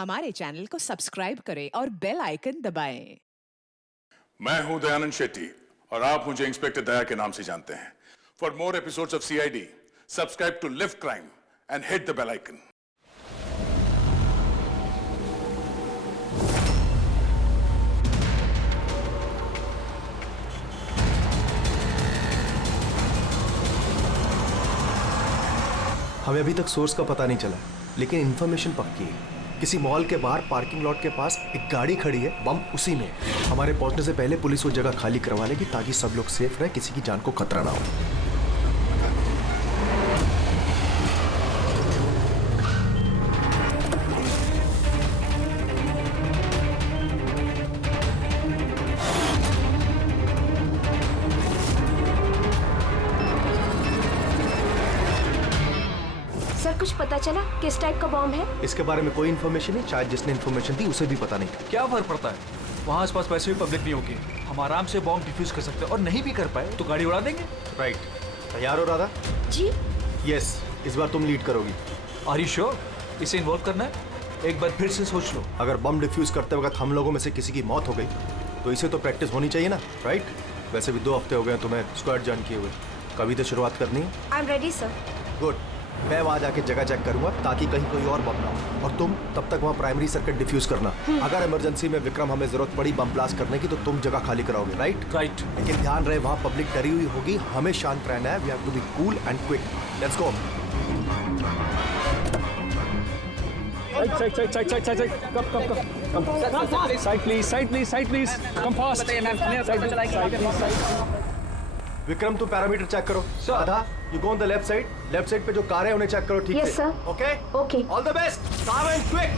हमारे चैनल को सब्सक्राइब करें और बेल आइकन दबाएं। मैं हूं दयानंद शेट्टी और आप मुझे इंस्पेक्टर दया के नाम से जानते हैं। For more episodes of CID, subscribe to lift crime and hit the bell icon. हमें अभी तक सोर्स का पता नहीं चला, लेकिन इन्फॉर्मेशन पक्की है। किसी मॉल के बाहर पार्किंग लॉट के पास एक गाड़ी खड़ी है, बम उसी में है। हमारे पहुंचने से पहले पुलिस वो जगह खाली करवा लेगी ताकि सब लोग सेफ रहे, किसी की जान को खतरा ना हो। सर कुछ पता चला किस टाइप का बॉम्ब है? इसके बारे में कोई इन्फॉर्मेशन नहीं, शायद जिसने इन्फॉर्मेशन दी उसे भी पता नहीं था। क्या फर्क पड़ता है, वहाँ आसपास वैसे भी पब्लिक नहीं होगी। हम आराम से बॉम्ब डिफ्यूज कर सकते हैं, और नहीं भी कर पाए तो गाड़ी उड़ा देंगे। राइट, तैयार हो राधा? जी यस, इस बार तुम लीड करोगी। आर यू श्योर इसे इन्वॉल्व करना है? एक बार फिर से सोच लो। अगर बम डिफ्यूज करते वक्त हम लोगों में से किसी की मौत हो गई तो इसे तो प्रैक्टिस होनी चाहिए ना, राइट? वैसे भी 2 हफ्ते हो गए तुम्हें स्क्वाड ज्वाइन किए हुए, कभी तो शुरुआत करनी है। I am ready sir. Good, मैं वहां जाके जगह चेक करूंगा ताकि कहीं कोई और बम ना हो, और तुम तब तक वहां प्राइमरी सर्किट डिफ्यूज करना। अगर इमरजेंसी में विक्रम हमें जरूरत पड़ी बम ब्लास्ट करने की तो तुम जगह खाली कराओगे, राइट? राइट। लेकिन ध्यान रहे वहां पब्लिक डरी हुई होगी, हमें शांत रहना है। We have to be cool and quick. Let's go. Vikram तुम पैरामीटर चेक करो। Radha, you go on the left side पे जो कार है उन्हें चेक करो ठीक से। Yes, sir. Okay Okay. All the best, calm and quick.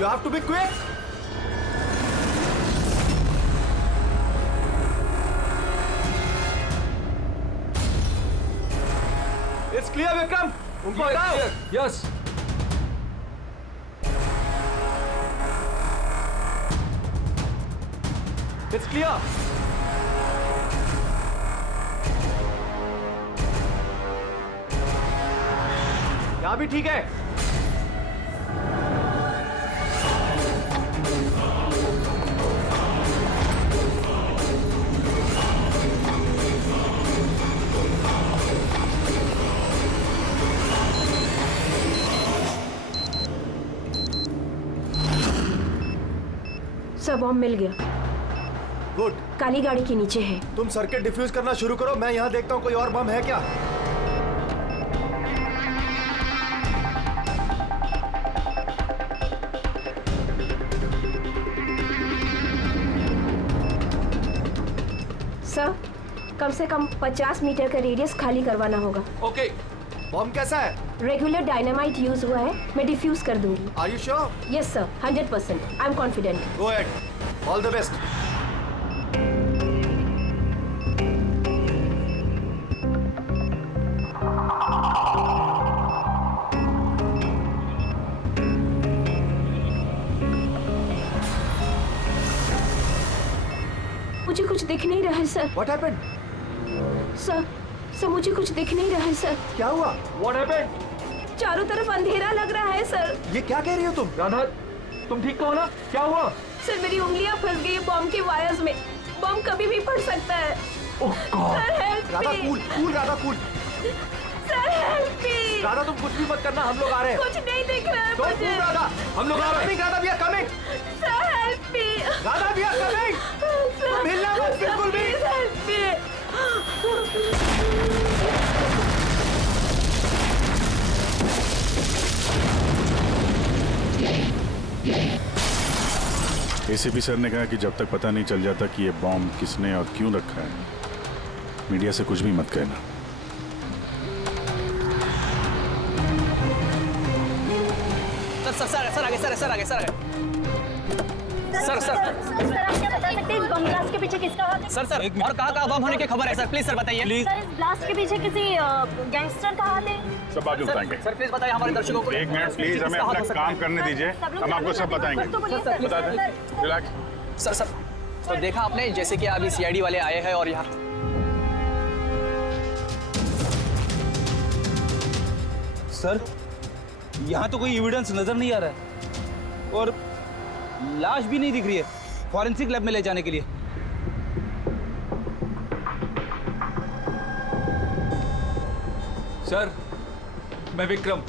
You have to be quick. It's clear Vikram, उनको हटाओ। यस। It's clear. यहां भी ठीक है। सर बॉम्ब मिल गया, गुड, काली गाड़ी के नीचे है। तुम सर्किट डिफ्यूज करना शुरू करो, मैं यहां देखता हूं कोई और बम है क्या। सर कम से कम 50 मीटर का रेडियस खाली करवाना होगा। ओके। बम कैसा है? रेगुलर डायनामाइट यूज हुआ है, मैं डिफ्यूज कर दूंगी। Are you sure? Yes sir, 100%। I am confident. Go ahead, all the best. मुझे कुछ दिख नहीं रहा है सर। What happened? सर मुझे कुछ दिख नहीं रहा है सर। क्या हुआ? What happened? चारों तरफ अंधेरा लग रहा है सर। ये क्या कह रही हो तुम? राधा, तुम ठीक तो हो ना? क्या हुआ? सर मेरी उंगलियां फंस गई है बॉम्ब के वायर्स में। बॉम्ब कभी भी फट सकता है। Oh God. Sir help Radha me. Cool Radha cool. Sir help me. Radha तुम कुछ भी मत करना, हम लोग आ रहे हैं। कुछ नहीं दिख रहा है Don't मुझे। move, राधा, हम लोग आ रहे हैं। Radha, we are coming। Sir help me. Radha, we are coming। तुम हिलना मत बिल्कुल भी। Help me. ACP सर ने कहा कि जब तक पता नहीं चल जाता कि ये बॉम्ब किसने और क्यों रखा है, मीडिया से कुछ भी मत कहना। सर आगे सर आप क्या बता सकते हैं इस बम ब्लास्ट के पीछे किसका हाथ है? सर और कहाँ बम होने की खबर है सर? प्लीज सर बताइए। प्लीज सर इस ब्लास्ट के पीछे किसी गैंगस्टर का हाथ है? सब बाजू बताएंगे। सर प्लीज बताइए हमारे दर्शकों को। एक मिनट प्लीज, हमें अपना काम करने दीजिए, हम आपको सब बताएंगे। बता दें, रिलैक्स। सर तो देखा आपने जैसे कि अभी CID वाले आए हैं और यहाँ सर, यहाँ तो कोई एविडेंस नजर नहीं आ रहा है और लाश भी नहीं दिख रही है फॉरेंसिक लैब में ले जाने के लिए। सर, मैं विक्रम,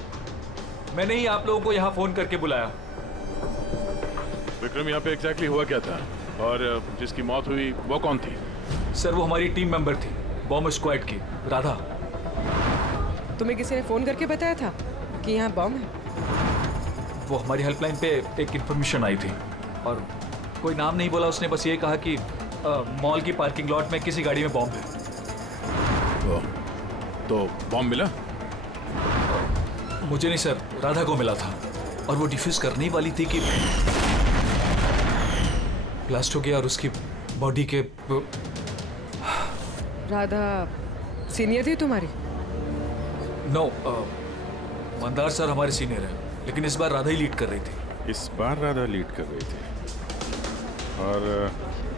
मैंने ही आप लोगों को यहाँ फोन करके बुलाया। विक्रम, यहाँ पे एग्जैक्टली हुआ क्या था और जिसकी मौत हुई वो कौन थी? सर, वो हमारी टीम मेंबर थी, बॉम्ब स्क्वाड की, राधा। तुम्हें किसी ने फोन करके बताया था कि यहाँ बॉम्ब है? वो हमारी हेल्पलाइन पे एक इंफॉर्मेशन आई थी और कोई नाम नहीं बोला, उसने बस ये कहा कि मॉल की पार्किंग लॉट में किसी गाड़ी में बॉम्ब है। तो बॉम्ब मिला? मुझे नहीं सर, राधा को मिला था और वो डिफ्यूज करने ही वाली थी कि ब्लास्ट हो गया और उसकी बॉडी के। राधा सीनियर थी तुम्हारी? नो, मंदार सर हमारे सीनियर हैं, लेकिन इस बार राधा ही लीड कर रही थी। इस बार राधा लीड कर रही थी। और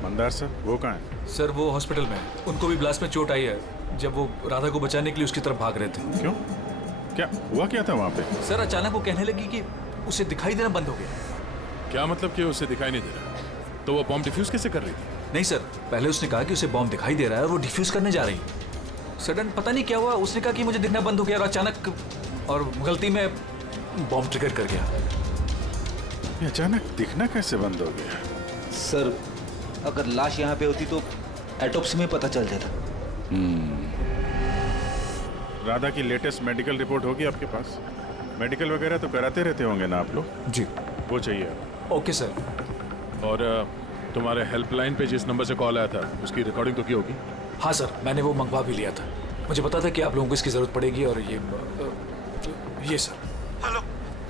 मंदार सर वो कहाँ है? सर, वो हॉस्पिटल में है। उनको भी ब्लास्ट में चोट आई है जब वो राधा को बचाने के लिए उसकी तरफ भाग रहे थे। क्यों? क्या हुआ क्या था वहाँ पे? सर, अचानक वो कहने लगी कि उसे दिखाई देना बंद हो गया। क्या मतलब कि उसे दिखाई नहीं दे रहा? तो वो बॉम्ब डिफ्यूज कैसे कर रही थी? नहीं सर, पहले उसने कहा कि उसे बॉम्ब दिखाई दे रहा है और वो डिफ्यूज करने जा रही है। सडन पता नहीं क्या हुआ, उसने कहा कि मुझे दिखना बंद हो गया और अचानक और गलती में बॉम्ब ट्रिगर कर गया। ये अचानक दिखना कैसे बंद हो गया? सर, अगर लाश यहाँ पे होती तो एटोप्सी में पता चल जाता। राधा की लेटेस्ट मेडिकल रिपोर्ट होगी आपके पास? मेडिकल वगैरह तो कराते रहते होंगे ना आप लोग? जी। वो चाहिए। Okay sir. और तुम्हारे हेल्पलाइन पे जिस नंबर से कॉल आया था उसकी रिकॉर्डिंग तो की होगी? हाँ सर, मैंने वो मंगवा भी लिया था। मुझे पता था कि आप लोगों को इसकी जरूरत पड़ेगी और ये सर। हेलो।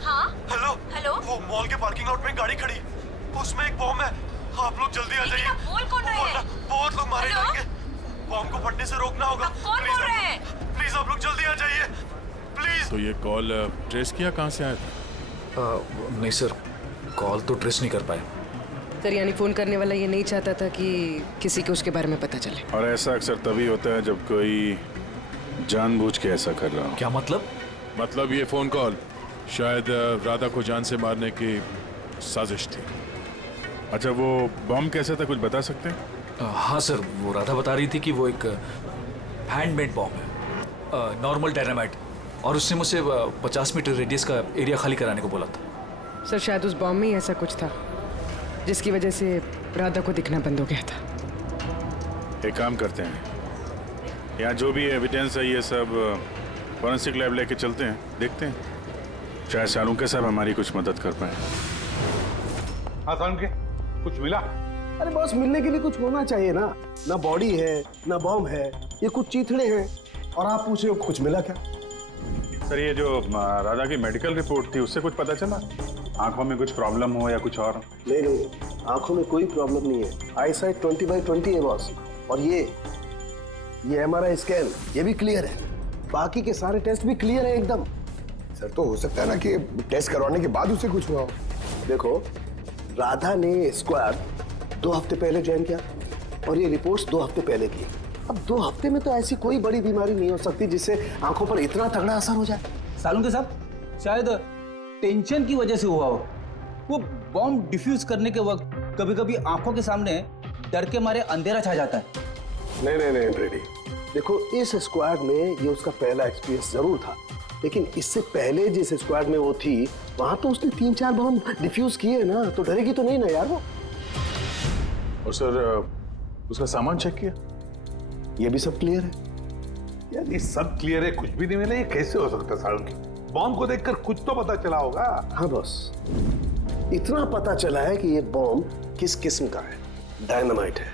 हाँ हेलो। हेलो, वो मॉल के पार्किंग लॉट में एक गाड़ी खड़ी, उसमें एक बॉम्ब है। आप लोग जल्दी आ जाइए। बोल कौन रहे हैं? बहुत लोग मारे हेलो? जाएंगे। बॉम्ब को फटने से रोकना होगा। अब कौन बोल रहे हैं? प्लीज आप लोग जल्दी आ जाइए, प्लीज। तो ये कॉल ट्रेस किया कहाँ से आया था? नहीं सर, कॉल तो ट्रेस नहीं कर पाए। सर, यानी फोन करने वाला ये नहीं चाहता था कि किसी को उसके बारे में पता चले। और ऐसा अक्सर तभी होता है जब कोई जानबूझ के ऐसा कर रहा हो। क्या मतलब? मतलब ये फोन कॉल शायद राधा को जान से मारने की साजिश थी। अच्छा, वो बॉम्ब कैसे था, कुछ बता सकते हैं? हाँ सर, वो राधा बता रही थी कि वो एक हैंडमेड बॉम्ब है, नॉर्मल डायनामाइट, और उसने मुझसे 50 मीटर रेडियस का एरिया खाली कराने को बोला था। सर, शायद उस बॉम्ब में ही ऐसा कुछ था जिसकी वजह से राधा को दिखना बंद हो गया था। एक काम करते हैं, यहाँ जो भी एविडेंस है ये सब फॉरेंसिक लैब लेके चलते हैं, देखते हैं शायद शाहरुख साहब हमारी कुछ मदद कर पाए। हाँ शाहरुख के कुछ मिला? अरे बॉस, मिलने के लिए कुछ होना चाहिए ना। ना बॉडी है ना बॉम्ब है, ये कुछ चीथड़े हैं और आप पूछ रहे हो कुछ मिला क्या? सर, ये जो राधा की मेडिकल रिपोर्ट थी उससे कुछ पता चला? आंखों में कुछ प्रॉब्लम हो या कुछ और? नहीं, आंखों में कोई प्रॉब्लम नहीं है। आई साइट 20/20 है बॉस। और ये MRI स्कैन ये भी क्लियर है, बाकी के सारे टेस्ट भी क्लियर है एकदम। सर, तो हो सकता है ना कि टेस्ट करवाने के बाद उसे कुछ हुआ हो। देखो, राधा ने स्क्वाड 2 हफ्ते पहले ज्वाइन किया और ये रिपोर्ट्स 2 हफ्ते पहले की। अब 2 हफ्ते में तो ऐसी कोई बड़ी बीमारी नहीं हो सकती जिससे आंखों पर इतना तगड़ा असर हो जाए। सालुंके साहब, शायद टेंशन की वजह से हुआ हो। वो बॉम्ब डिफ्यूज करने के वक्त कभी कभी आंखों के सामने डर के मारे अंधेरा छा जाता है। नहीं ब्रेडी, देखो इस स्क्वाड में ये उसका पहला एक्सपीरियंस जरूर था, लेकिन इससे पहले जिस स्क्वाड में वो थी वहां तो उसने 3-4 बॉम्ब डिफ्यूज किए ना, तो डरेगी तो नहीं ना यार वो। और सर, उसका सामान चेक किया? ये भी सब क्लियर है। यार ये सब क्लियर है, कुछ भी नहीं मिला, ये कैसे हो सकता है शाहरुख? बॉम्ब को देखकर कुछ तो पता चला होगा। हाँ बॉस, इतना पता चला है कि ये बॉम्ब किस किस्म का है, डायनामाइट है,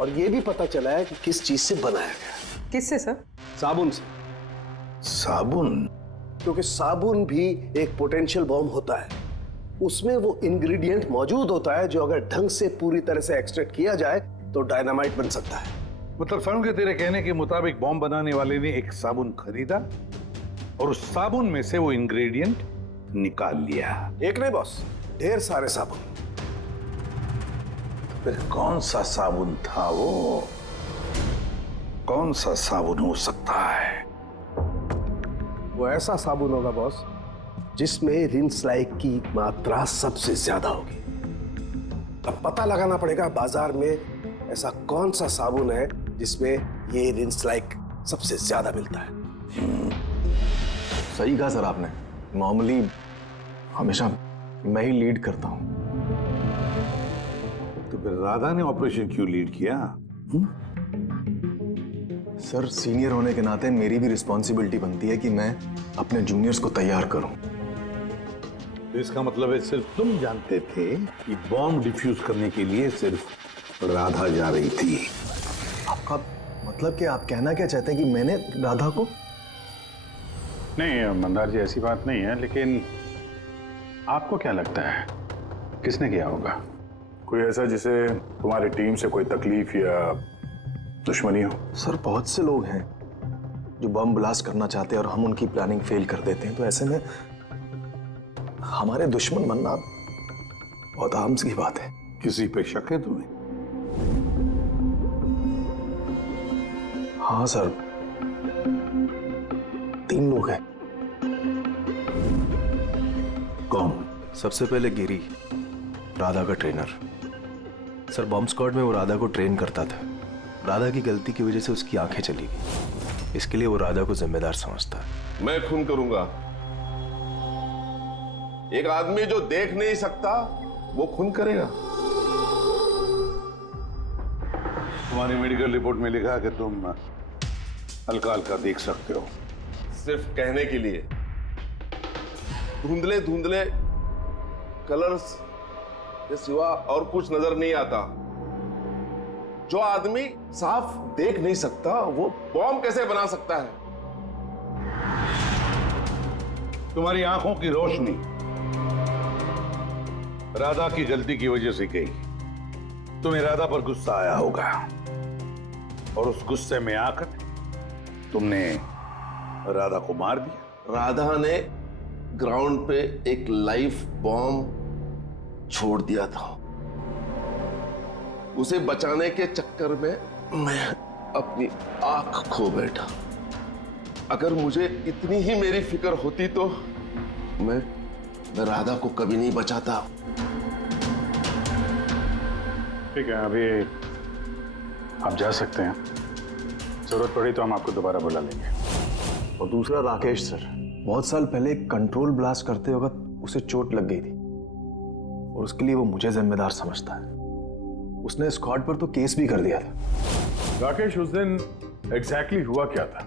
और ये भी पता चला है कि किस चीज से बनाया गया। किससे सर? साबुन से। साबुन? क्योंकि साबुन भी एक पोटेंशियल बॉम्ब होता है, उसमें वो इंग्रेडिएंट मौजूद होता है जो अगर ढंग से पूरी तरह से एक्सट्रैक्ट किया जाए तो डायनामाइट बन सकता है। मतलब शाहरुख, तेरे कहने के मुताबिक बॉम्ब बनाने वाले ने एक साबुन खरीदा और उस साबुन में से वो इंग्रेडिएंट निकाल लिया। एक नहीं बॉस, ढेर सारे साबुन। फिर कौन सा साबुन था वो? कौन सा साबुन हो सकता है? वो ऐसा साबुन होगा बॉस जिसमें रिंस लाइक की मात्रा सबसे ज्यादा होगी। अब पता लगाना पड़ेगा बाजार में ऐसा कौन सा साबुन है जिसमें ये रिंस लाइक सबसे ज्यादा मिलता है। सही कहा सर आपने। नॉर्मली हमेशा मैं ही लीड करता हूँ। तो फिर राधा ने ऑपरेशन क्यों लीड किया? सर सीनियर होने के नाते मेरी भी रिस्पॉन्सिबिलिटी बनती है कि मैं अपने जूनियर्स को तैयार करूं। तो इसका मतलब है सिर्फ तुम जानते थे कि बॉम्ब डिफ्यूज करने के लिए सिर्फ राधा जा रही थी। आपका मतलब कि आप कहना क्या चाहते हैं कि मैंने राधा को? नहीं मंदार जी, ऐसी बात नहीं है, लेकिन आपको क्या लगता है किसने किया होगा? कोई ऐसा जिसे तुम्हारी टीम से कोई तकलीफ या दुश्मनी हो? सर बहुत से लोग हैं जो बम ब्लास्ट करना चाहते हैं और हम उनकी प्लानिंग फेल कर देते हैं, तो ऐसे में हमारे दुश्मन बनना बहुत आम सी बात है। किसी पे शक है तुम्हें? हाँ सर, 3 लोग हैं। कौन? सबसे पहले गिरी, राधा का ट्रेनर। सर बॉम्ब स्क्वाड में वो राधा को ट्रेन करता था। राधा की गलती की वजह से उसकी आंखें चली गई, इसके लिए वो राधा को जिम्मेदार समझता है। मैं खून करूंगा। एक आदमी जो देख नहीं सकता वो खून करेगा। तुम्हारी मेडिकल रिपोर्ट में लिखा कि तुम हल्का हल्का देख सकते हो। सिर्फ कहने के लिए। धुंधले धुंधले कलर्स के सिवा और कुछ नजर नहीं आता। जो आदमी साफ देख नहीं सकता वो बॉम्ब कैसे बना सकता है? तुम्हारी आंखों की रोशनी राधा की गलती की वजह से गई। तुम्हें राधा पर गुस्सा आया होगा और उस गुस्से में आकर तुमने राधा को मार दिया। राधा ने ग्राउंड पे एक लाइव बॉम्ब छोड़ दिया था। उसे बचाने के चक्कर में मैं अपनी आंख खो बैठा। अगर मुझे इतनी ही मेरी फिक्र होती तो मैं राधा को कभी नहीं बचाता। ठीक है, अभी आप जा सकते हैं। जरूरत पड़ी तो हम आपको दोबारा बुला लेंगे। और दूसरा राकेश सर, बहुत साल पहले कंट्रोल ब्लास्ट करते वक्त उसे चोट लग गई थी और उसके लिए वो मुझे जिम्मेदार समझता है। उसने स्क्वाड पर तो केस भी कर दिया था। राकेश, उस दिन एग्जैक्टली हुआ क्या था?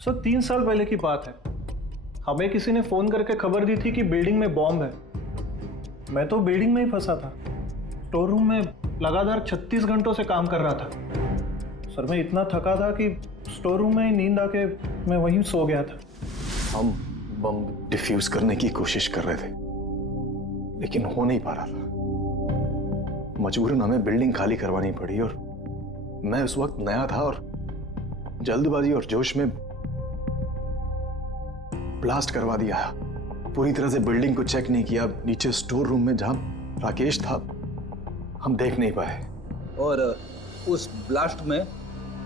सर 3 साल पहले की बात है। हमें किसी ने फोन करके खबर दी थी कि बिल्डिंग में बॉम्ब है। मैं तो बिल्डिंग में ही फंसा था। स्टोर रूम में लगातार 36 घंटों से काम कर रहा था। सर मैं इतना थका था कि स्टोर रूम में ही नींद आके मैं वहीं सो गया था। हम बम डिफ्यूज करने की कोशिश कर रहे थे लेकिन हो नहीं पा रहा था। मजबूरन हमें बिल्डिंग खाली करवानी पड़ी और मैं उस वक्त नया था और जल्दबाजी और जोश में ब्लास्ट करवा दिया। पूरी तरह से बिल्डिंग को चेक नहीं किया। नीचे स्टोर रूम में जहां राकेश था हम देख नहीं पाए। और उस ब्लास्ट में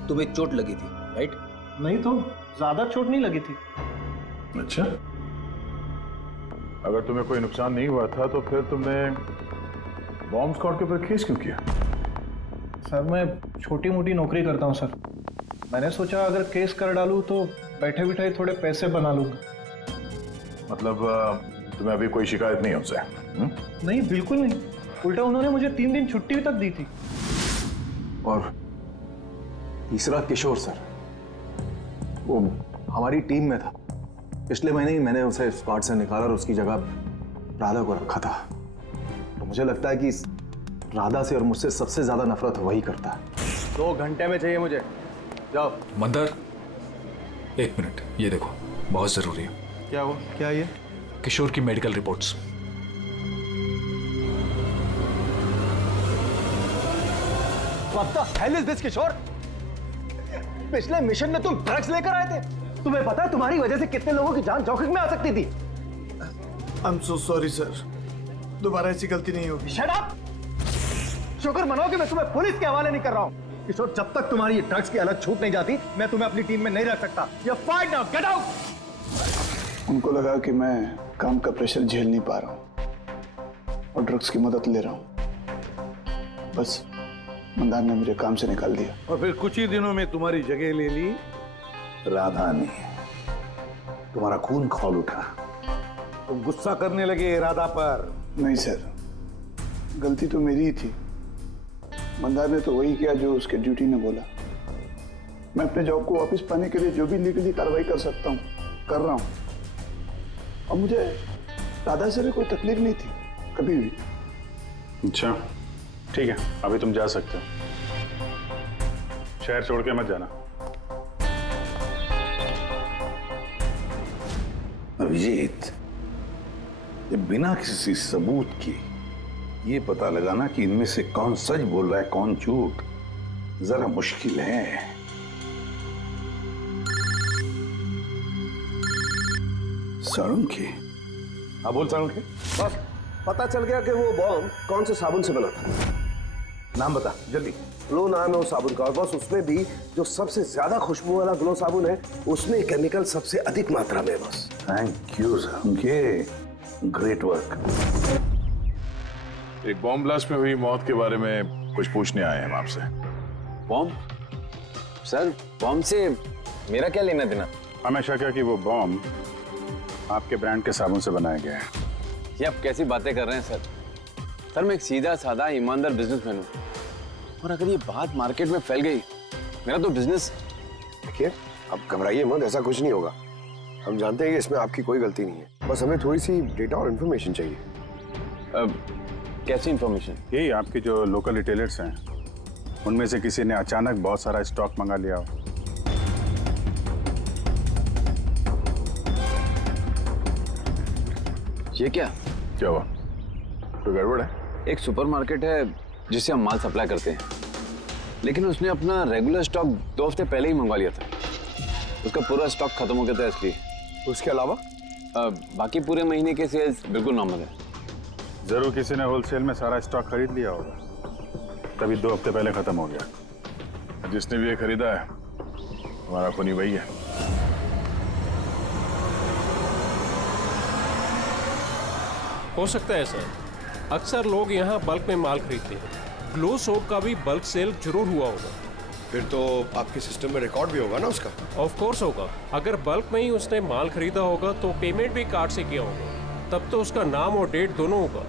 तुम्हें चोट लगी थी, राइट? नहीं तो ज्यादा चोट नहीं लगी थी। अच्छा, अगर तुम्हें कोई नुकसान नहीं हुआ था तो फिर तुमने बॉम्ब स्क्वाड के ऊपर केस क्यों किया? सर मैं छोटी मोटी नौकरी करता हूँ सर। मैंने सोचा अगर केस कर डालूँ तो बैठे बिठाए थोड़े पैसे बना लूंगा। मतलब तुम्हें अभी कोई शिकायत नहीं हमसे? नहीं बिल्कुल नहीं, उल्टा उन्होंने मुझे 3 दिन छुट्टी तक दी थी। और तीसरा किशोर सर, वो हमारी टीम में था। पिछले महीने ही मैंने उसे स्क्वाड से निकाला और उसकी जगह राधा को रखा था। तो मुझे लगता है कि राधा से और मुझसे सबसे ज्यादा नफरत वही करता है। 2 घंटे में चाहिए मुझे, जाओ। मंदर, 1 मिनट, ये देखो, बहुत जरूरी है। क्या वो? क्या ये? किशोर की medical reports. What the hell is this, किशोर? पिछले मिशन में तुम ड्रग्स लेकर आए थे। तुम्हें पता है तुम्हारी वजह से कितने लोगों की जान जोखिम में आ सकती थी। I'm so sorry सर, दोबारा ऐसी गलती नहीं होगी। Shut up! शुक्र मनाओ कि मैं तुम्हें पुलिस के हवाले नहीं कर रहा हूँ। किशोर, जब तक तुम्हारी ये ड्रग्स की अलग छूट नहीं जाती मैं तुम्हें अपनी टीम में नहीं रख सकता। You're fired now, get out! उनको लगा कि मैं काम का प्रेशर झेल नहीं पा रहा हूँ और ड्रग्स की मदद ले रहा हूँ। बस मंदार ने मुझे काम से निकाल दिया। और फिर कुछ ही दिनों में तुम्हारी जगह ले ली राधा ने। तुम्हारा खून खौल उठा, तुम गुस्सा करने लगे राधा पर। नहीं सर, गलती तो मेरी ही थी। मंदार ने तो वही किया जो उसके ड्यूटी ने बोला। मैं अपने जॉब को वापस पाने के लिए जो भी लीगली कार्रवाई कर सकता हूँ कर रहा हूँ, और मुझे राधा से भी कोई तकलीफ नहीं थी कभी भी। अच्छा ठीक है, अभी तुम जा सकते हो। शहर छोड़ के मत जाना। अभिजीत, ये बिना किसी सबूत के ये पता लगाना कि इनमें से कौन सच बोल रहा है कौन झूठ, जरा मुश्किल है। साळुंखे। हाँ बोल साळुंखे। बस पता चल गया कि वो बॉम्ब कौन से साबुन से बना था। नाम बता जल्दी। ग्लो नाम है उस साबुन का, और बस उसमें भी जो सबसे ज्यादा खुशबू वाला ग्लो साबुन है उसमें केमिकल सबसे अधिक मात्रा में। बस thank you Salunkhe, great work. एक बॉम्ब ब्लास्ट में हुई मौत के बारे में कुछ पूछने आए हैं हम आपसे। बॉम्ब? सर बॉम्ब से मेरा क्या लेना देना? हमेशा क्या कि वो बॉम्ब आपके ब्रांड के साबुन से बनाया गया है। ये आप कैसी बातें कर रहे हैं सर? सर मैं एक सीधा साधा ईमानदार बिजनेसमैन हूँ, और अगर ये बात मार्केट में फैल गई मेरा तो बिजनेस। देखिए अब घबराइए मत, ऐसा कुछ नहीं होगा। हम जानते हैं कि इसमें आपकी कोई गलती नहीं है, बस हमें थोड़ी सी डेटा और इन्फॉर्मेशन चाहिए। कैसी इन्फॉर्मेशन? यही आपके जो लोकल रिटेलर्स हैं उनमें से किसी ने अचानक बहुत सारा स्टॉक मंगा लिया हो। ये क्या हुआ? कोई गड़बड़ है? एक सुपरमार्केट है जिससे हम माल सप्लाई करते हैं, लेकिन उसने अपना रेगुलर स्टॉक 2 हफ्ते पहले ही मंगवा लिया था। उसका पूरा स्टॉक खत्म हो गया था इसलिए। उसके अलावा बाकी पूरे महीने के सेल्स बिल्कुल नॉर्मल है। जरूर किसी ने होलसेल में सारा स्टॉक खरीद लिया होगा, तभी 2 हफ्ते पहले खत्म हो गया। जिसने भी ये खरीदा है हमारा खूनी वही है। हो सकता है सर, अक्सर लोग यहाँ बल्क में माल खरीदते हैं। ग्लो सोप का भी बल्क सेल जरूर हुआ होगा। फिर तो आपके सिस्टम में रिकॉर्ड भी होगा ना उसका? ऑफ कोर्स होगा। अगर बल्क में ही उसने माल खरीदा होगा तो पेमेंट भी कार्ड से किया होगा, तब तो उसका नाम और डेट दोनों होगा।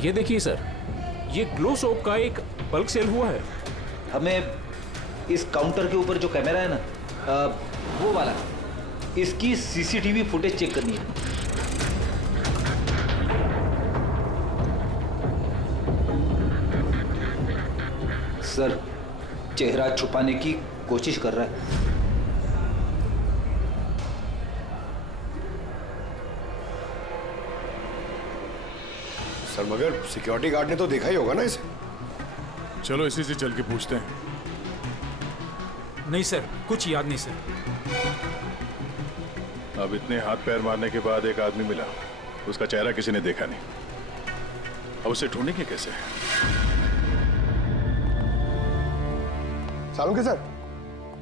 ये देखिए सर, ये ग्लो सोप का एक बल्क सेल हुआ है। हमें इस काउंटर के ऊपर जो कैमरा है ना, वो वाला, इसकी सीसीटीवी फुटेज चेक करनी है। सर चेहरा छुपाने की कोशिश कर रहा है। सर मगर सिक्योरिटी गार्ड ने तो देखा ही होगा ना इसे। चलो इसी से चल के पूछते हैं। नहीं सर, कुछ याद नहीं सर। अब इतने हाथ पैर मारने के बाद एक आदमी मिला, उसका चेहरा किसी ने देखा नहीं। अब उसे ढूंढेंगे कैसे? सालुंखे सर,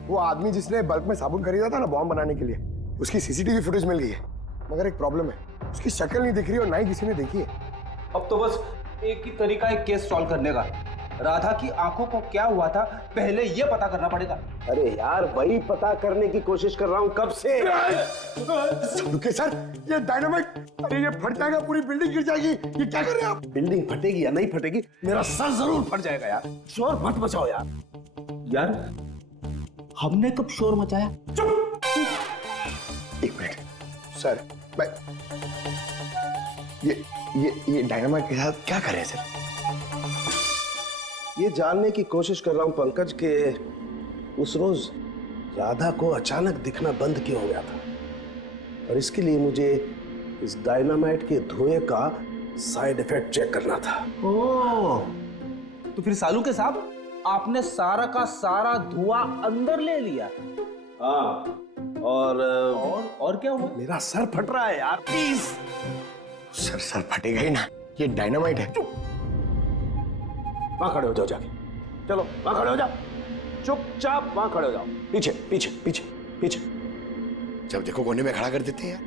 वो आदमी जिसने बल्क में साबुन खरीदा था ना बॉम्ब बनाने के लिए, उसकी सीसीटीवी फुटेज मिल गई है, मगर एक प्रॉब्लम है, उसकी शक्ल नहीं दिख रही और ना ही किसी ने देखी है। अब तो बस एक ही तरीका है केस सॉल्व करने का। राधा की आंखों को क्या हुआ था पहले ये पता करना पड़ेगा। अरे यार वही पता करने की कोशिश कर रहा हूँ कब से। सालुंखे सर, ये डायनामाइट, अरे ये फट जाएगा, पूरी बिल्डिंग गिर जाएगी। ये क्या कर रहे हैं आप? बिल्डिंग फटेगी या नहीं फटेगी, मेरा सर जरूर फट जाएगा यार। शोर मत मचाओ यार। यार हमने कब शोर मचाया? एक मिनट सर, मैं ये डायनामाइट के साथ क्या करें सर? ये जानने की कोशिश कर रहा हूं पंकज के उस रोज राधा को अचानक दिखना बंद क्यों हो गया था, और इसके लिए मुझे इस डायनामाइट के धुएं का साइड इफेक्ट चेक करना था। ओह, तो फिर सालुंखे साहब आपने सारा का सारा धुआं अंदर ले लिया? हाँ, और क्या हुआ? मेरा सर फट रहा है यार, प्लीज। सर फटेगा ही ना, ये डायनामाइट है। वहां खड़े हो जाओ जाके, चलो वहां खड़े हो जाओ। चुपचाप वहां खड़े हो जाओ। पीछे पीछे पीछे पीछे। जब देखो कोने में खड़ा कर देते हैं यार।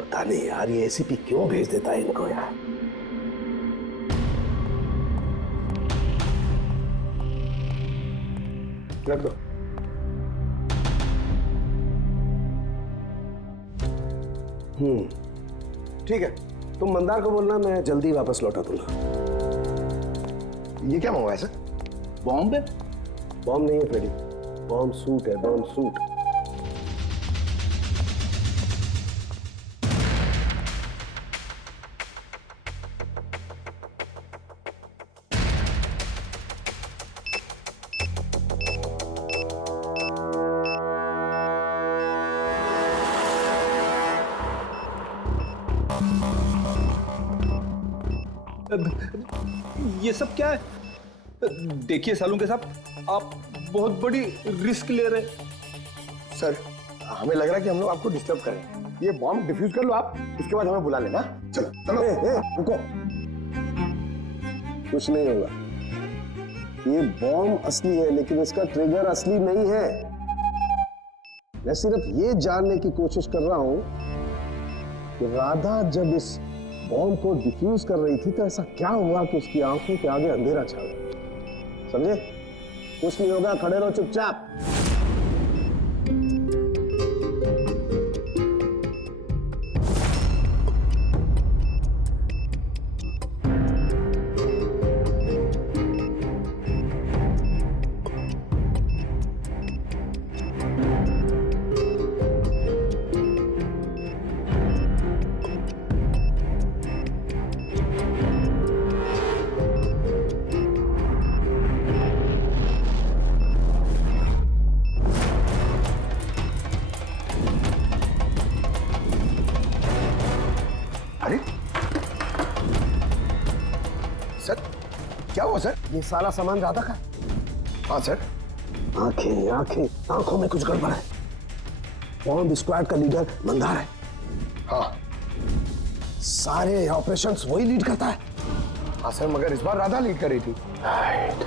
पता नहीं यार ये एसीपी क्यों भेज देता है इनको यार। रख दो। ठीक है, तुम मंदार को बोलना मैं जल्दी वापस लौटा दूंगा। ये क्या मंगवाया सर? बॉम्ब है? बॉम्ब नहीं है फ्रेडी, बॉम्ब सूट है, बॉम्ब सूट। ये सब क्या है? देखिए सालुंके साहब, आप बहुत बड़ी रिस्क ले रहे हैं। सर हमें लग रहा है कि हम लोग आपको डिस्टर्ब करें। ये बॉम्ब डिफ्यूज कर लो आप, उसके बाद हमें बुला लेना। चलो चलो। रुको, कुछ नहीं होगा। ये बॉम्ब असली है लेकिन इसका ट्रिगर असली नहीं है। मैं सिर्फ ये जानने की कोशिश कर रहा हूं कि राधा जब इस बॉम्ब को डिफ्यूज कर रही थी तो ऐसा क्या हुआ कि उसकी आंखों के आगे अंधेरा छा गया। समझे? कुछ नहीं होगा, खड़े रहो चुपचाप। क्या हुआ सर? ये सारा सामान राधा का? हाँ सर। आंखें आंखें, आंखों में कुछ गड़बड़ है। बॉम्ब स्क्वाड का लीडर मंदार है। हाँ, सारे ऑपरेशंस वही लीड करता है। हाँ सर, मगर इस बार राधा लीड कर रही थी। राइट,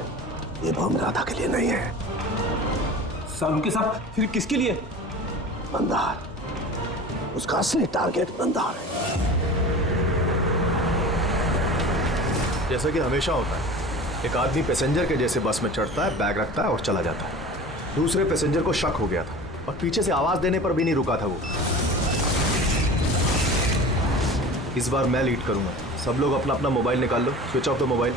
ये बॉम्ब राधा के लिए नहीं है। सालुंके साहब, फिर किसके लिए? मंदार, उसका असली टारगेट मंदार है। जैसा कि हमेशा होता है, एक आदमी पैसेंजर के जैसे बस में चढ़ता है, बैग रखता है और चला जाता है। दूसरे पैसेंजर को शक हो गया था और पीछे से आवाज देने पर भी नहीं रुका था वो। इस बार मैं लीड करूंगा। सब लोग अपना अपना मोबाइल निकाल लो, switch off the mobile.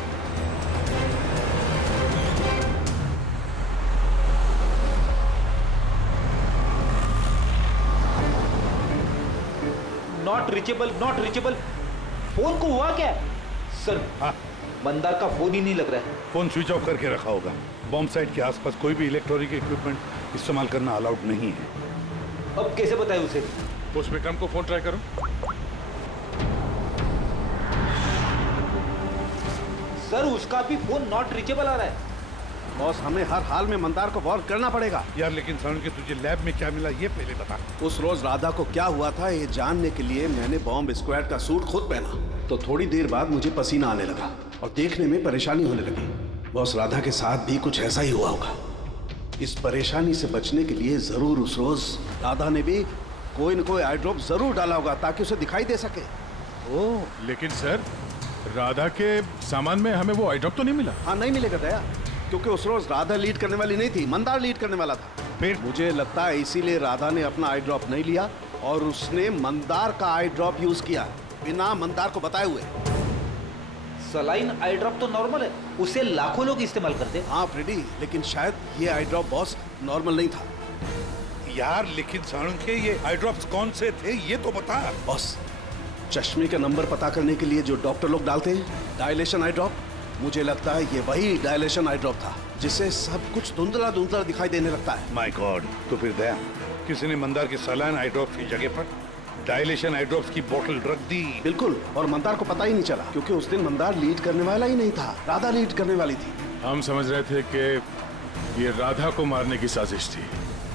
Not reachable, not reachable. Phone को हुआ क्या? सर, हाँ, मंदार का फोन ही नहीं लग रहा है। फोन स्विच ऑफ करके रखा होगा। बॉम्ब साइट के आसपास कोई भी इलेक्ट्रॉनिक इक्विपमेंट इस्तेमाल करना अलाउड नहीं है। अब कैसे बताएं उसे? उस विक्रम को फोन ट्राई करो। सर, उसका भी फोन नॉट रीचेबल आ रहा है। बॉस, हमें हर हाल में मंदार को वार्न करना पड़ेगा। यार लेकिन सारुण के तुझे लैब में क्या मिला ये पहले बता। उस रोज राधा को क्या हुआ था ये जानने के लिए मैंने बॉम्ब स्क्वाड का सूट खुद पहना, तो थोड़ी देर बाद मुझे पसीना आने लगा और देखने में परेशानी होने लगी। बॉस, राधा के साथ भी कुछ ऐसा ही हुआ होगा। इस परेशानी से बचने के लिए जरूर उस रोज राधा ने भी कोई न कोई आई ड्रॉप जरूर डाला होगा ताकि उसे दिखाई दे सके। ओह, लेकिन सर राधा के सामान में हमें वो आई ड्रॉप तो नहीं मिला। हाँ, नहीं मिलेगा दया, क्योंकि उस रोज राधा लीड करने वाली नहीं थी, मंदार लीड करने वाला था। फिर मुझे लगता है इसीलिए राधा ने अपना आई ड्रॉप नहीं लिया और उसने मंदार का आई ड्रॉप यूज किया बिना मंदार को बताए हुए। सलाइन आई ड्रॉप तो नॉर्मल है, उसे लाखों लोग इस्तेमाल करते हैं। हाँ फ्रेडी, लेकिन शायद ये आई ड्रॉप बॉस नॉर्मल नहीं था। यार लेकिन सारुण के ये आई ड्रॉप्स कौन से थे ये तो बता। बॉस, चश्मे का नंबर पता करने के लिए जो डॉक्टर लोग डालते हैं डायलेशन आई ड्रॉप, मुझे लगता है ये वही डायलेशन आई ड्रॉप था जिससे सब कुछ धुंधला धुंधला दिखाई देने लगता है। माय गॉड, तो फिर दया किसी ने मंदार के सलाइन आई ड्रॉप्स की जगह पर डायलेशन आई ड्रॉप्स की बोतल रख दी। बिल्कुल, और मंदार को पता ही नहीं चला क्योंकि उस दिन मंदार लीड करने वाला ही नहीं था, राधा लीड करने वाली थी। हम समझ रहे थे कि ये राधा को मारने की साजिश थी,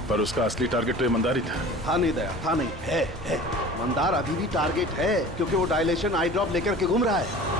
पर उसका असली टारगेट तो ईमानदार ही था। था नहीं दया, था नहीं, है। मंदार अभी भी टारगेट है क्योंकि वो डायलेशन आई ड्रॉप लेकर के घूम रहा है।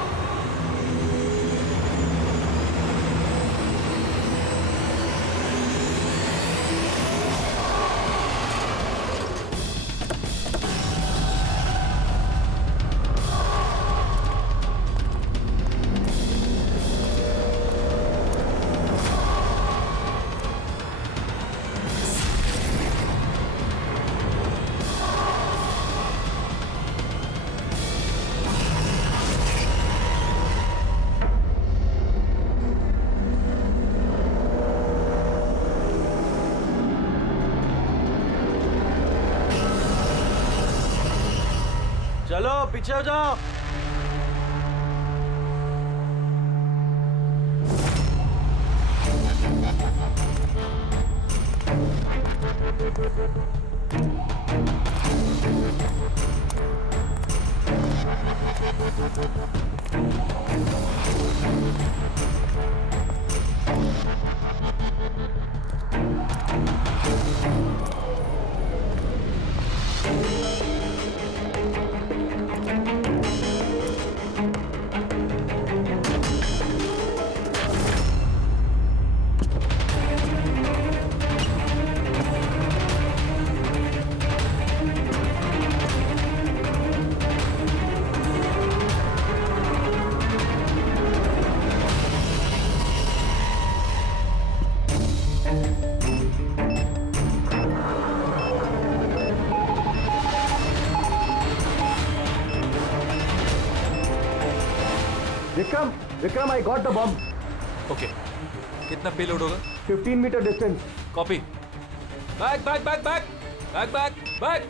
पीछे हो जाओ। Vikram, I got the bomb. Okay, कितना पेलोड होगा? 15 metre distance. Copy. Back back back back back back back.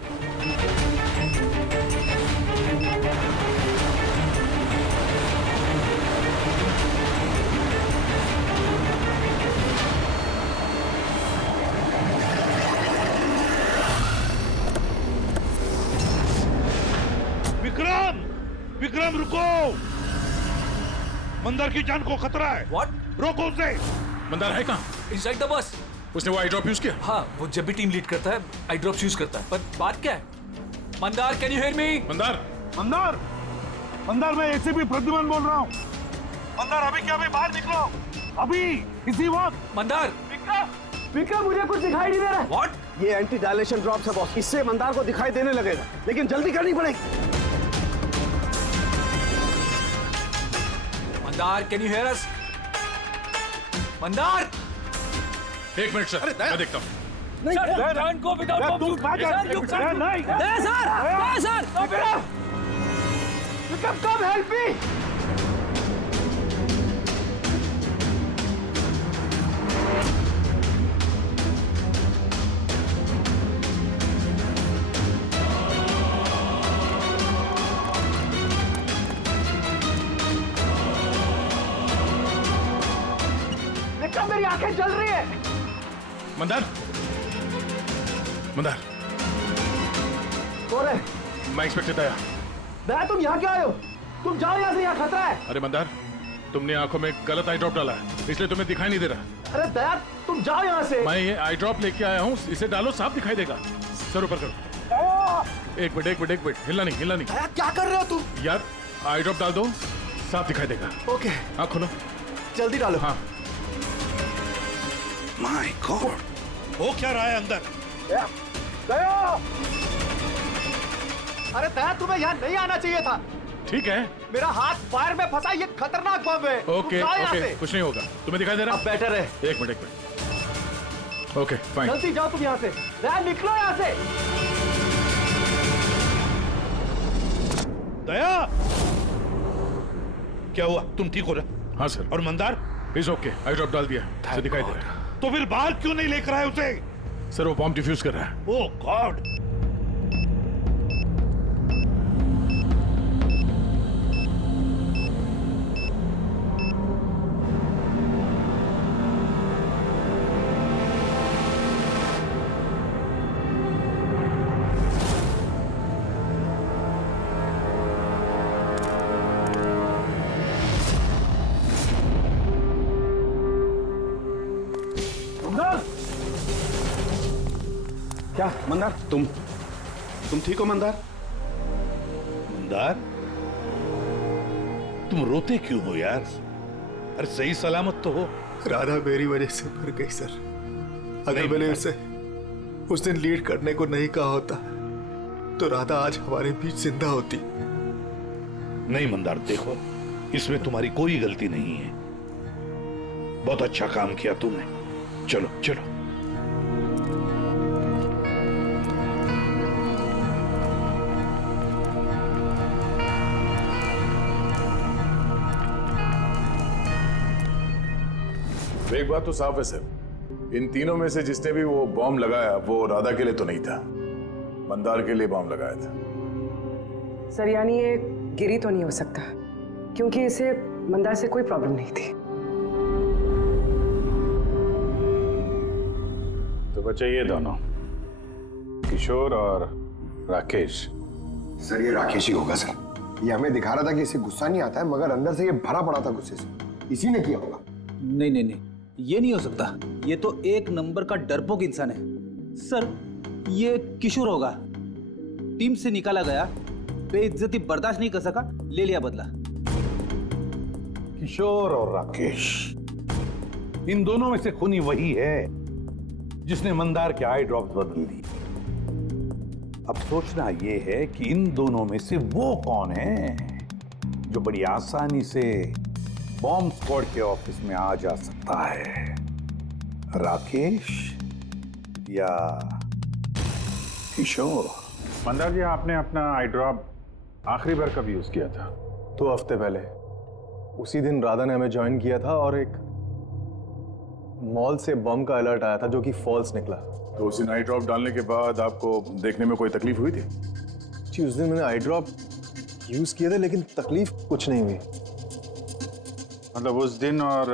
Vikram, Vikram रुको, मंदार की जान को खतरा है। What? रोको उसे। मंदार है कहाँ? Inside the bus. उसने वो आई ड्रॉप यूज किया? हाँ, वो जब भी टीम लीड करता है आई ड्रॉप्स यूज करता है। पर बात क्या है? Mandar, can you hear me? Mandar, Mandar, Mandar, मैं एसीपी प्रद्युमन बोल रहा हूँ। मंदार, अभी क्या, अभी बाहर निकलो, अभी इसी वक्त। मंदार, विक्रम, मुझे कुछ दिखाई नहीं दे रहा। What? ये एंटी डायलेशन ड्रॉप है बॉस, इससे मंदार को दिखाई देने लगेगा, लेकिन जल्दी करनी पड़ेगी। मंदार, कैन यू हियर अस? मंदार, एक मिनट सर, मैं देखता हूँ। विक्रम, कम हेल्प मी। मेरी आंखें जल रही है। मंदार, मंदार, कौन है? मैं इंस्पेक्टर दया। दया, तुम यहाँ क्या आए हो? तुम जाओ यहाँ से, यहाँ खतरा है। अरे मंदार, तुमने आंखों में गलत आई ड्रॉप डाला है, इसलिए तुम्हें दिखाई नहीं दे रहा। अरे दया, तुम जाओ यहाँ से। मैं ये आई ड्रॉप लेके आया हूँ, इसे डालो, साफ दिखाई देगा। सर ऊपर करो। एक मिनट, हिलना नहीं। दया, क्या कर रहे हो तुम? यार, आई ड्रॉप डाल दो, साफ दिखाई देगा। ओके, आँख खोलो, जल्दी डालो। हाँ। माय गॉड, हो क्या रहा है अंदर? दया! अरे दया, तुम्हें यहाँ नहीं आना चाहिए था। ठीक है, मेरा हाथ फायर में फंसा, ये खतरनाक बम है। ओके, कुछ नहीं होगा। तुम्हें दिखाई दे रहा? अब बेटर है। एक मिनट। Okay, fine. जल्दी जाओ तुम यहाँ से। दया, निकलो यहाँ से। दया, क्या हुआ? तुम ठीक हो रहे? हाँ सर। और Mandar? Is okay, I drop डाल दिया, उसे दिखाई दे रहा है। तो फिर बाहर क्यों नहीं लेकर आए उसे? सर, वो बॉम्ब डिफ्यूज कर रहा है। Oh God. क्या मंदार, तुम ठीक हो मंदार? मंदार, तुम रोते क्यों हो यार? अरे सही सलामत तो हो। राधा मेरी वजह से मर गई सर। अगर मैंने उसे उस दिन लीड करने को नहीं कहा होता तो राधा आज हमारे बीच जिंदा होती। नहीं मंदार, देखो, इसमें तुम्हारी कोई गलती नहीं है। बहुत अच्छा काम किया तुमने। चलो चलो। एक बात तो साफ है सर, इन तीनों में से जिसने भी वो बॉम्ब लगाया वो राधा के लिए तो नहीं था, मंदार के लिए बॉम्ब लगाया था। सर यानी ये गिरी तो नहीं हो सकता, क्योंकि इसे मंदार से कोई प्रॉब्लम नहीं थी। तो बच्चे ये दोनों, किशोर और राकेश। सर ये राकेश ही होगा सर। ये हमें दिखा रहा था कि इसे गुस्सा नहीं आता है, मगर अंदर से ये भरा पड़ा था गुस्से से। इसी ने किया होगा। नहीं नहीं नहीं, ये नहीं हो सकता। ये तो एक नंबर का डरपोक इंसान है सर। ये किशोर होगा, टीम से निकाला गया, बेइज्जती बर्दाश्त नहीं कर सका, ले लिया बदला। किशोर और राकेश, इन दोनों में से खूनी वही है जिसने मंदार के आई ड्रॉप्स बदल दी। अब सोचना यह है कि इन दोनों में से वो कौन है जो बड़ी आसानी से बॉम्ब स्क्वाड के ऑफिस में आ जा सकता है, राकेश या किशोर। मंदार जी, आपने अपना आई ड्रॉप आखिरी बार कब यूज किया था? 2 हफ्ते पहले। उसी दिन राधा ने हमें ज्वाइन किया था और एक मॉल से बम का अलर्ट आया था जो कि फॉल्स निकला। तो उस दिन आई ड्रॉप डालने के बाद आपको देखने में कोई तकलीफ हुई थी? जी उस दिन मैंने आई ड्रॉप यूज किए थे, लेकिन तकलीफ कुछ नहीं हुई। मतलब उस दिन और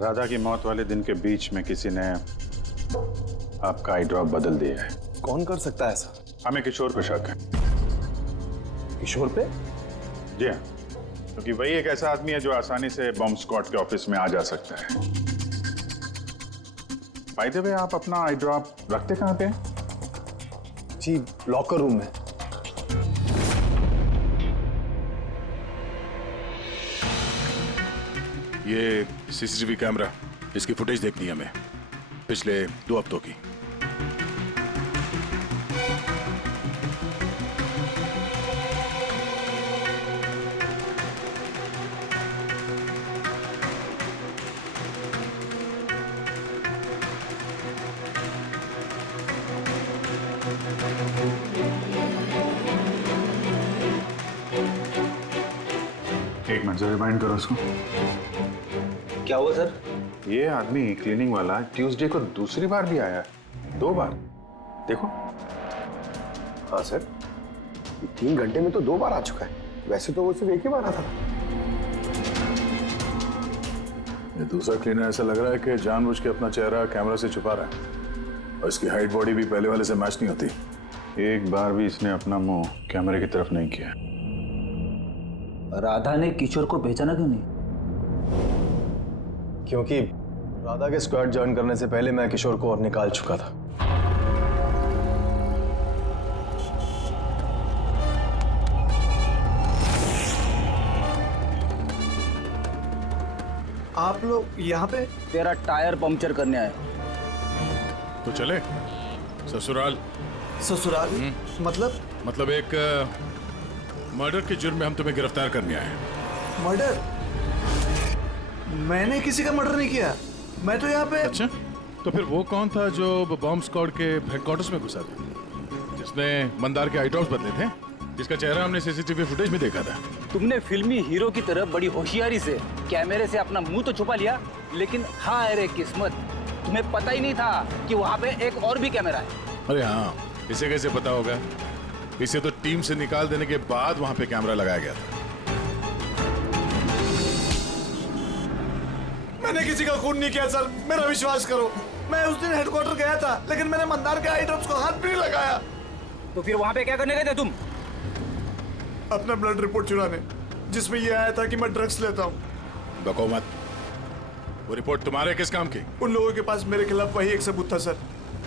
राधा की मौत वाले दिन के बीच में किसी ने आपका आई ड्रॉप बदल दिया है। कौन कर सकता है ऐसा? हमें किशोर पे शक है। किशोर पे? जी हाँ, क्योंकि वही एक ऐसा आदमी है जो आसानी से बॉम्ब स्क्वाड के ऑफिस में आ जा सकता है। बाय द वे, आप अपना आई ड्रॉप रखते कहाँ पे हैं? जी लॉकर रूम में। ये सीसीटीवी कैमरा, इसकी फुटेज देखनी है हमें पिछले 2 हफ्तों की। एक मिनट से रिमाइंड करो उसको। क्या हुआ सर? ये आदमी क्लीनिंग वाला ट्यूसडे को दूसरी बार भी आया, 2 बार। देखो। हाँ सर, 3 घंटे में तो 2 बार आ चुका है। वैसे तो वो सिर्फ एक ही बार आता था। ये दूसरा क्लीनर ऐसा लग रहा है कि जानबूझ के अपना चेहरा कैमरा से छुपा रहा है, और इसकी हाइट बॉडी भी पहले वाले से मैच नहीं होती। एक बार भी इसने अपना मुंह कैमरे की तरफ नहीं किया। राधा ने किशोर को पहचाना क्यों नहीं? क्योंकि राधा के स्क्वाड ज्वाइन करने से पहले मैं किशोर को और निकाल चुका था। आप लोग यहाँ पे? तेरा टायर पंक्चर करने आए। तो चले ससुराल। ससुराल? मतलब एक मर्डर के जुर्म में हम तुम्हें गिरफ्तार करने आए हैं। मर्डर? मैंने किसी का मर्डर नहीं किया। मैं तो यहाँ पे। अच्छा, तो फिर वो कौन था जो बॉम्ब स्क्वाड के हेडक्वार्टर्स में घुसा था, जिसने मंदार के आई ड्रॉप्स बदले थे, जिसका चेहरा हमने सीसीटीवी फुटेज में देखा था? तुमने फिल्मी हीरो की तरह बड़ी होशियारी से कैमरे से अपना मुंह तो छुपा लिया, लेकिन हाय रे किस्मत, तुम्हें पता ही नहीं था कि वहाँ पे एक और भी कैमरा है। अरे हाँ, इसे कैसे पता होगा? इसे तो टीम से निकाल देने के बाद वहां पे कैमरा लगाया गया था। मैंने किसी का खून नहीं किया सर, मेरा विश्वास करो। मैं उस दिन हेडक्वार्टर गया था, लेकिन मैंने मंदार के आई ड्रॉप्स को हाथ भी नहीं लगाया। तो फिर वहां पे क्या करने गए थे तुम? अपना ब्लड रिपोर्ट चुराने, जिसमें यह आया था कि मैं ड्रग्स लेता हूँ। बको मत। वो रिपोर्ट तुम्हारे किस काम की? उन लोगों के पास मेरे खिलाफ वही एक सबूत था सर।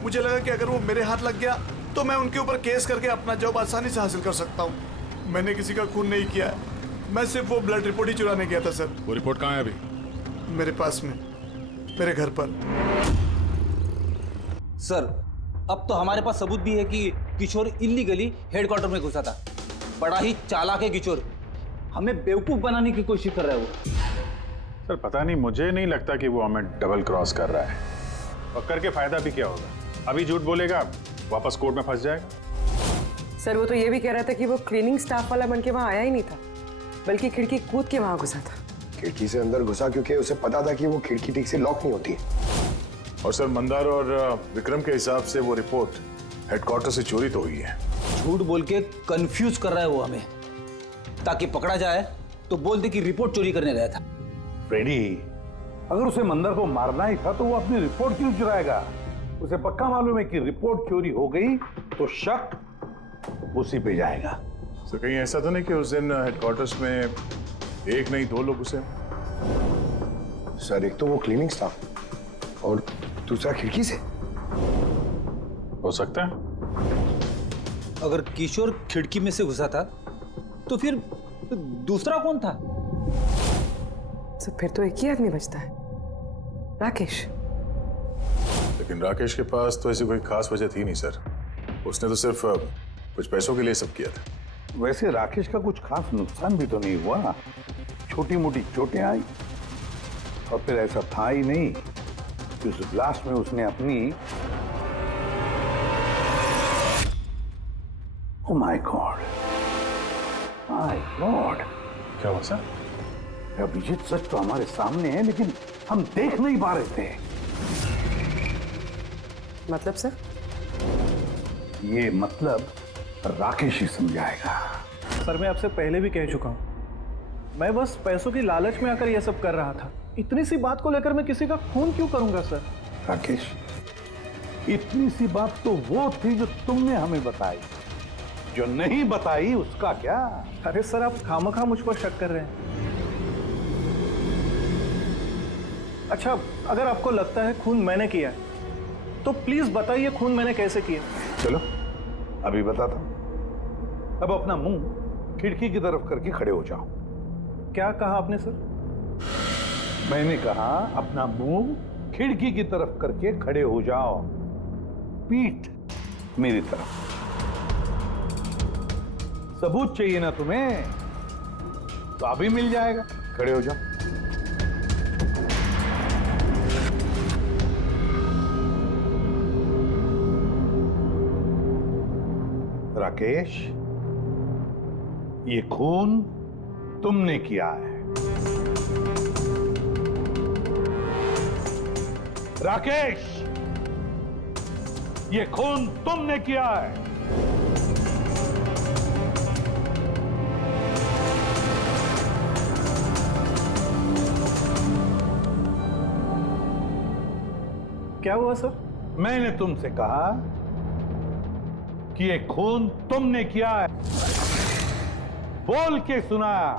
मुझे लगा कि अगर वो मेरे हाथ लग गया तो मैं उनके ऊपर केस करके अपना जॉब आसानी से हासिल कर सकता हूँ। मैंने किसी का खून नहीं किया, मैं सिर्फ वो ब्लड रिपोर्ट ही चुराने गया था सर। वो रिपोर्ट कहाँ है अभी? मेरे पास में, मेरे घर पर। सर, अब तो हमारे पास सबूत भी है कि किशोर इल्लीगली हेडक्वार्टर में घुसा था। बड़ा ही चालाक है किशोर, हमें बेवकूफ बनाने की कोशिश कर रहा है वो। सर पता नहीं, मुझे नहीं लगता कि वो हमें डबल क्रॉस कर रहा है। और करके फायदा भी क्या होगा? अभी झूठ बोलेगा, वापस कोर्ट में फंस जाएगा। सर वो तो ये भी कह रहा था कि वो क्लीनिंग स्टाफ वाला बन के वहाँ आया ही नहीं था, बल्कि खिड़की कूद के वहाँ घुसा था। खिड़की से अंदर घुसा क्योंकि उसे पता था कि वो खिड़की ठीक से लॉक नहीं होती। और सर मंदार और विक्रम के हिसाब से वो रिपोर्ट हेडक्वार्टर से चोरी तो हुई है। झूठ बोल के कंफ्यूज कर रहा है वो हमें, ताकि पकड़ा जाए तो बोल दे कि रिपोर्ट चोरी करने गया था। फ्रेडी, अगर उसे मंदर को मारना ही था तो वो अपनी रिपोर्ट क्यों चुराएगा? उसे पक्का मालूम है कि रिपोर्ट चोरी हो गई तो शक उसी पे जाएगा। तो कहीं ऐसा तो नहीं कि उस दिन हेडक्वार्टर्स में एक नहीं 2 लोग उसे? सर, एक तो वो क्लीनिंग स्टाफ और दूसरा खिड़की से। हो सकता है। अगर किशोर खिड़की में से घुसा था तो फिर दूसरा कौन था? तो फिर तो एक ही आदमी बचता है, राकेश। लेकिन राकेश के पास तो ऐसी कोई खास वजह थी नहीं सर। उसने तो सिर्फ कुछ पैसों के लिए सब किया था। वैसे राकेश का कुछ खास नुकसान भी तो नहीं हुआ, छोटी मोटी चोटें आई और फिर ऐसा था ही नहीं कि उस ब्लास्ट में उसने अपनी oh my God, my God. क्या हुआ सर? अभिजीत, सच तो हमारे सामने है लेकिन हम देख नहीं पा रहे थे। मतलब सर? ये मतलब राकेश ही समझाएगा। सर, मैं आपसे पहले भी कह चुका हूं, मैं बस पैसों की लालच में आकर यह सब कर रहा था। इतनी सी बात को लेकर मैं किसी का खून क्यों करूंगा सर? राकेश, इतनी सी बात तो वो थी जो तुमने हमें बताई, जो नहीं बताई उसका क्या? अरे सर, आप खामखा मुझ पर शक कर रहे हैं। अच्छा, अगर आपको लगता है खून मैंने किया है तो प्लीज बताइए खून मैंने कैसे किया। चलो अभी बताता हूं। अब अपना मुंह खिड़की की तरफ करके खड़े हो जाओ। क्या कहा आपने सर? मैंने कहा अपना मुंह खिड़की की तरफ करके खड़े हो जाओ, पीठ मेरी तरफ। सबूत चाहिए ना तुम्हें? तो अभी मिल जाएगा, खड़े हो जाओ। राकेश, ये खून तुमने किया है। राकेश, ये खून तुमने किया है। क्या हुआ सर? मैंने तुमसे कहा कि ये खून तुमने किया है, बोल के सुनाया,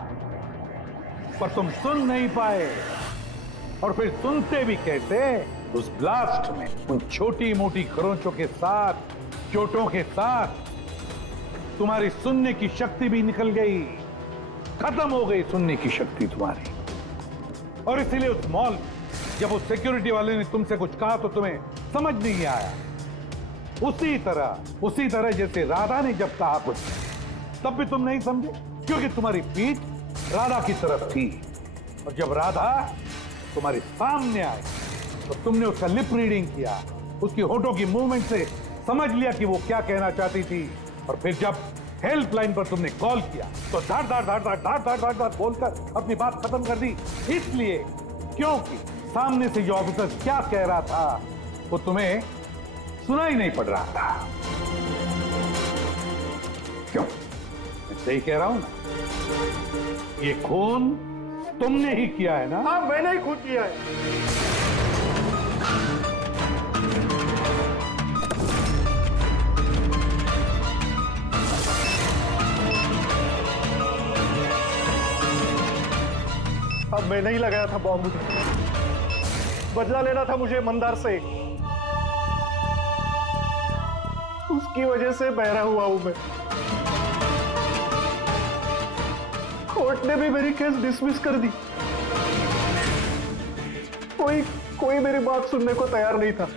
पर तुम सुन नहीं पाए। और फिर सुनते भी कैसे? उस ब्लास्ट में उन छोटी मोटी खरोंचों के साथ, चोटों के साथ तुम्हारी सुनने की शक्ति भी निकल गई, खत्म हो गई सुनने की शक्ति तुम्हारी। और इसीलिए उस मॉल जब उस सिक्योरिटी वाले ने तुमसे कुछ कहा तो तुम्हें समझ नहीं आया। उसी तरह जैसे राधा ने जब कहा कुछ, तब भी तुम नहीं समझे, क्योंकि तुम्हारी पीठ राधा की तरफ थी। और जब राधा तुम्हारे सामने आई तो तुमने उसका लिप रीडिंग किया, उसकी होठों की मूवमेंट से समझ लिया कि वो क्या कहना चाहती थी। और फिर जब हेल्पलाइन पर तुमने कॉल किया तो धाड़ धाड़ धाड़ धाड़ धाड़ धाड़ धाड़ धाड़ बोलकर अपनी बात खत्म कर दी। इसलिए क्योंकि सामने से जो ऑफिसर क्या कह रहा था वो तुम्हें सुनाई नहीं पड़ रहा था। क्यों? मैं सही कह रहा हूं ना? ये खून तुमने ही किया है ना? हाँ, मैंने ही खून किया है। अब मैंने ही लगाया था बॉम्ब। बदला लेना था मुझे मंदार से। उसकी वजह से बहरा हुआ हूं मैं। कोर्ट ने भी मेरी केस डिसमिस कर दी। कोई मेरी बात सुनने को तैयार नहीं था।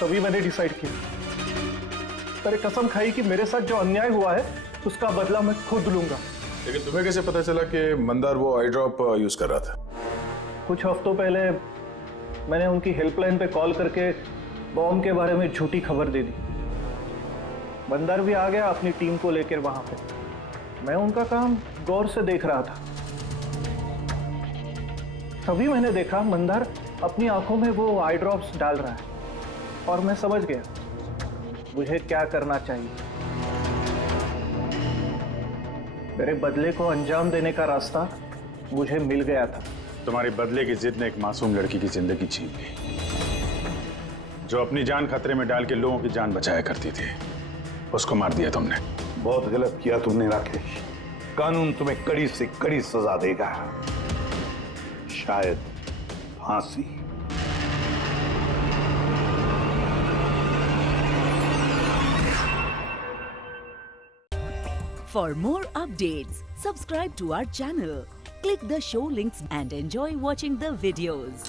तभी मैंने डिसाइड किया, मैंने कसम खाई कि मेरे साथ जो अन्याय हुआ है उसका बदला मैं खुद लूंगा। लेकिन तुम्हें कैसे पता चला कि मंदार वो आई ड्रॉप यूज कर रहा था? कुछ हफ्तों पहले मैंने उनकी हेल्पलाइन पे कॉल करके बॉम्ब के बारे में झूठी खबर दे दी। मंदार भी आ गया अपनी टीम को लेकर वहां पे। मैं उनका काम गौर से देख रहा था। तभी मैंने देखा मंदार अपनी आंखों में वो आई ड्रॉप्स डाल रहा है और मैं समझ गया मुझे क्या करना चाहिए। मेरे बदले को अंजाम देने का रास्ता मुझे मिल गया था। तुम्हारी बदले की जिद ने एक मासूम लड़की की जिंदगी छीन ली, जो अपनी जान खतरे में डाल के लोगों की जान बचाया करती थी। उसको मार दिया तुमने। बहुत गलत किया तुमने राकेश। कानून तुम्हें कड़ी से कड़ी सजा देगा, शायद फांसी। For more updates, subscribe to our channel, click the show links and enjoy watching the videos.